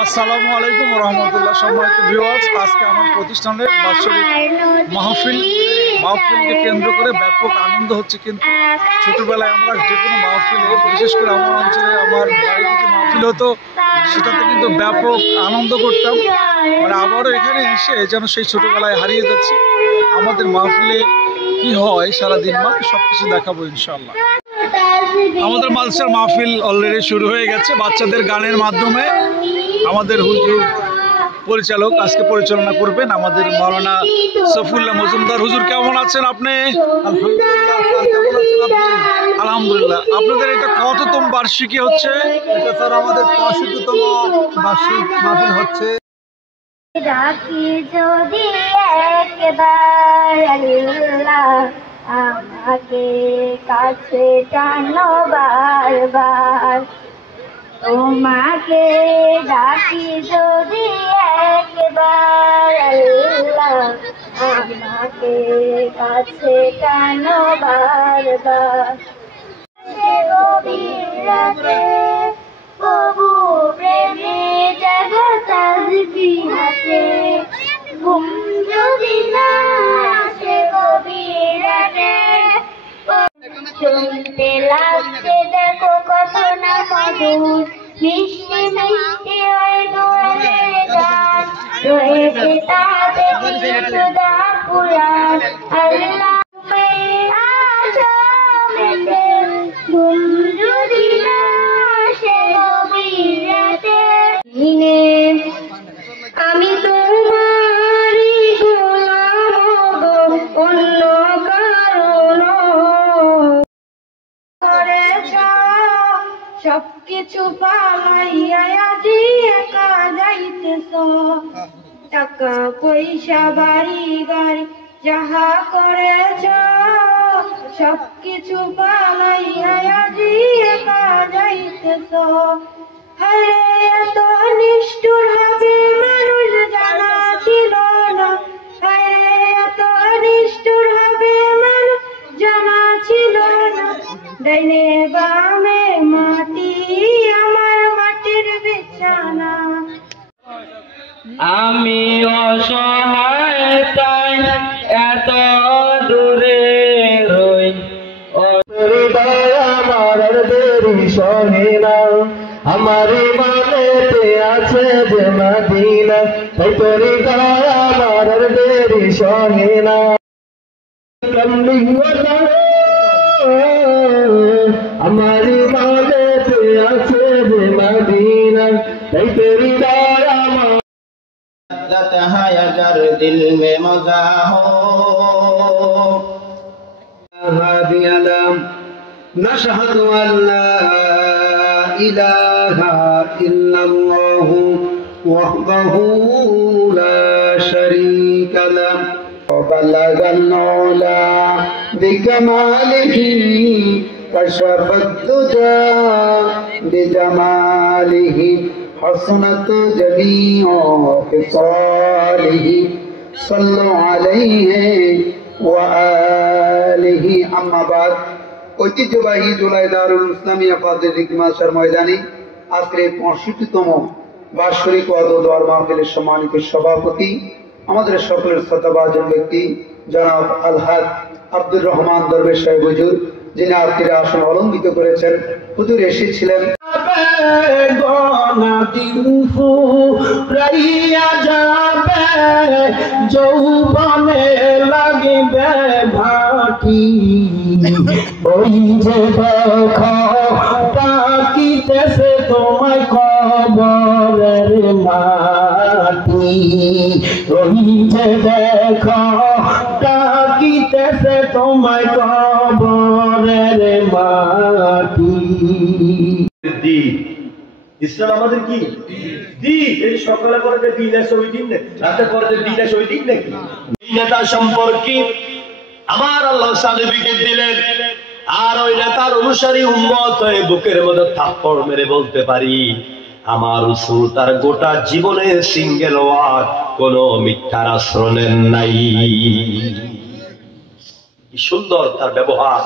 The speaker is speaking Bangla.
আসসালামু আলাইকুম রহমতুল্লাহ। সম্মানিত ভিউয়ার্স, আজকে আমার প্রতিষ্ঠানের বাৎসরিক মাহফিলকে কেন্দ্র করে ব্যাপক আনন্দ হচ্ছে। কিন্তু ছোটবেলায় আমরা যে কোনো মাহফিলে, বিশেষ করে আমার অঞ্চলে আমার বাড়িতে যে মাহফিল হতো সেটাতে কিন্তু ব্যাপক আনন্দ করতাম। মানে আবারও এখানে এসে যেন সেই ছোটবেলায় হারিয়ে যাচ্ছে। আমাদের মাহফিলে কি হয় সারাদিন সব কিছু দেখাবো ইনশাল্লাহ। আমাদের মালসার মাহফিল অলরেডি শুরু হয়ে গেছে বাচ্চাদের গানের মাধ্যমে। আমাদের হুজুর পরিচালক আজকে পরিচালনা করবেন আমাদের মাওলানা সফুল্লাহ মজুমদার। হুজুর কেমন আছেন আপনি? আলহামদুলিল্লাহ। স্যার কেমন আছেন আপনি? আলহামদুলিল্লাহ। আপনাদের এটা কততম বার্ষিকী হচ্ছে? এটা স্যার আমাদের 65তম বার্ষিক মাহফিল হচ্ছে। ডাকি যদি একবার আল্লাহ আমাকে কাছে টানো বারবার, তোমাকে ডাকি যদি একবার আল্লাহ আমাকে কাছে টানো বারবার। গভীর রাতে প্রভু প্রেমে জাগো তাসবিহাতে, ঘুম যদি না আসে গভীর রাতে শুনতে লাগছে দেখো কত না মধুর, মিষ্টি মিষ্টি ওই কোরআনের গান রয়েছে তাতে কিছুটা পুরাণ। আল্লাহ ঘুম যদি না আসে গভীর রাতে, আমি তোমারই গোলাম অন্য কারণ করেছ, সবকিছু পালাইয়া আজি একা যাইতেছ, টাকা পয়সা বাড়ি গাড়ি যাহা করেছ, সবকিছু পালাইয়া আজি একা যাইতেছ। হায় এত নিষ্ঠুর হবে মানুষ জানা ছিল না, হায় এত নিষ্ঠুর হবে মানুষ জানা ছিল না। ডাইনে বামে মাটি আমার মাটির বিছানা, আমি অসহায় তাই এত দূরে রই, আমার দেরি সহে না, আমার মানেতে আছে যে মদিনা, তোর দয়া আমার দেরি সহে না। আমার মানেতে আছে যে মদিনা, তোর দয়া है अगर दिल में मजा हो, هادي لم نشهد أن لا إله إلا الله وحده لا شريك له، وبلغ العلا بكماله كشف الدجى بجماله، حسنت جميع خصاله صلوا عليه وآله। أما بعد, ঐতিহ্যবাহী জুলাই দারুল ইসলামিয়া ফাজিল মাসার ময়দানে আজকের 65তম বার্ষিক ওয়াজ মাহফিলের সম্মানিত সভাপতি আমাদের সকলের শ্রদ্ধাভাজন ব্যক্তি জনাব আলহাজ আব্দুর রহমান দরবেশ সাহেব হুজুর, যিনি আজকের আসন অলঙ্কিত করেছেন। হুজুর এসেছিলেন যৌবনে লাগিবে ভাটি, ওই যে দেখো ডাকিতেছে তোমায় কবরের মাটি, ওই যে দেখো ডাকিতেছে তোমায় কবরের মাটি। ইসলাম আমাদের কি দিন? এই সকালে পরে দিন আসে ওই দিন নাকি, রাতে পরে দিন আসে ওই দিন নাকি? নেতা সম্পর্কে আমার আল্লাহ সার্টিফিকেট দিলেন, আর ওই নেতার অনুসারী উম্মত হয়ে বুকের মধ্যে থাপ্পড় মেরে বলতে পারি আমার রাসূল তার গোটা জীবনে সিঙ্গেল ওয়ার্ড কোন মিথ্যার আশ্রয় নেন নাই। কি সুন্দর তার ব্যবহার।